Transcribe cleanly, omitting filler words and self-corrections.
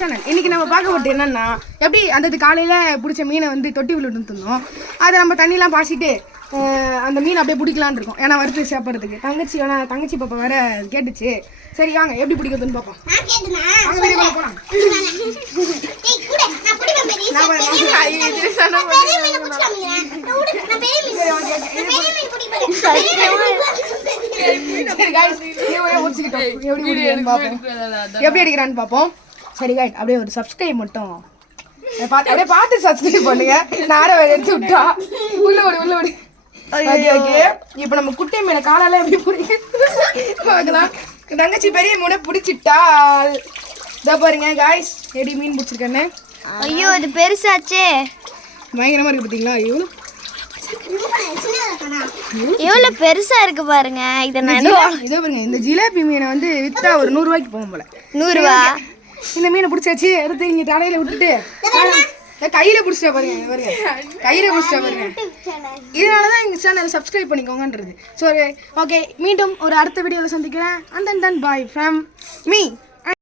Channel இன்னைக்கு நம்ம பார்க்க போட்டு என்னன்னா எப்படி அந்த காலையில பிடிச்ச மீனை வந்து தொட்டி விழுட்டு இருந்தோம். அதை நம்ம தண்ணியெல்லாம் பாசிட்டு அந்த மீன் அப்படியே பிடிக்கலான்னு இருக்கோம். ஏன்னா வறுத்து சாப்பிட்றதுக்கு தங்கச்சி பாப்பா வேற கேட்டுச்சு. சரி வாங்க எப்படி பிடிக்கிறதுன்னு பார்ப்போம். எப்படி அடிக்கிறான்னு பார்ப்போம். சரி கைட் அப்படியே ஒரு சப்ஸ்கிரைப் மட்டும் அப்படியே பார்த்து சப்ஸ்கிரைப் பண்ணுங்க. நாரை எடுத்து விட்டா உள்ள ஓடி. ஓகே இப்போ நம்ம குட்டை மீனை காலால எப்படி பிடிக்கலாம். தங்கச்சி பெரிய மீனை பிடிச்சிட்டால் இதை பாருங்க காய்ஸ் எப்படி மீன் பிடிச்சிருக்கேன்னு. ஐயோ இது பெருசாச்சே, பயங்கரமா இருக்கு பார்த்தீங்களா. எவ்வளோ பெருசா இருக்கு பாருங்க. இதை பாருங்க இந்த ஜிலேபி மீனை வந்து வித்தா ஒரு 100 ரூபாய்க்கு போகும் போல. 100 ரூபா. இந்த மீனை பிடிச்சாச்சு. எடுத்து இங்கே தலையில விட்டுட்டு கையில பிடிச்சிட்டா பாருங்க. கையில பிடிச்சிட்டா பாருங்க. இதனாலதான் எங்க சேனல் சப்ஸ்கிரைப் பண்ணிக்கோங்கன்றது. ஸோ ஓகே மீண்டும் ஒரு அடுத்த வீடியோவில் சந்திக்கிறேன். And then bye from me.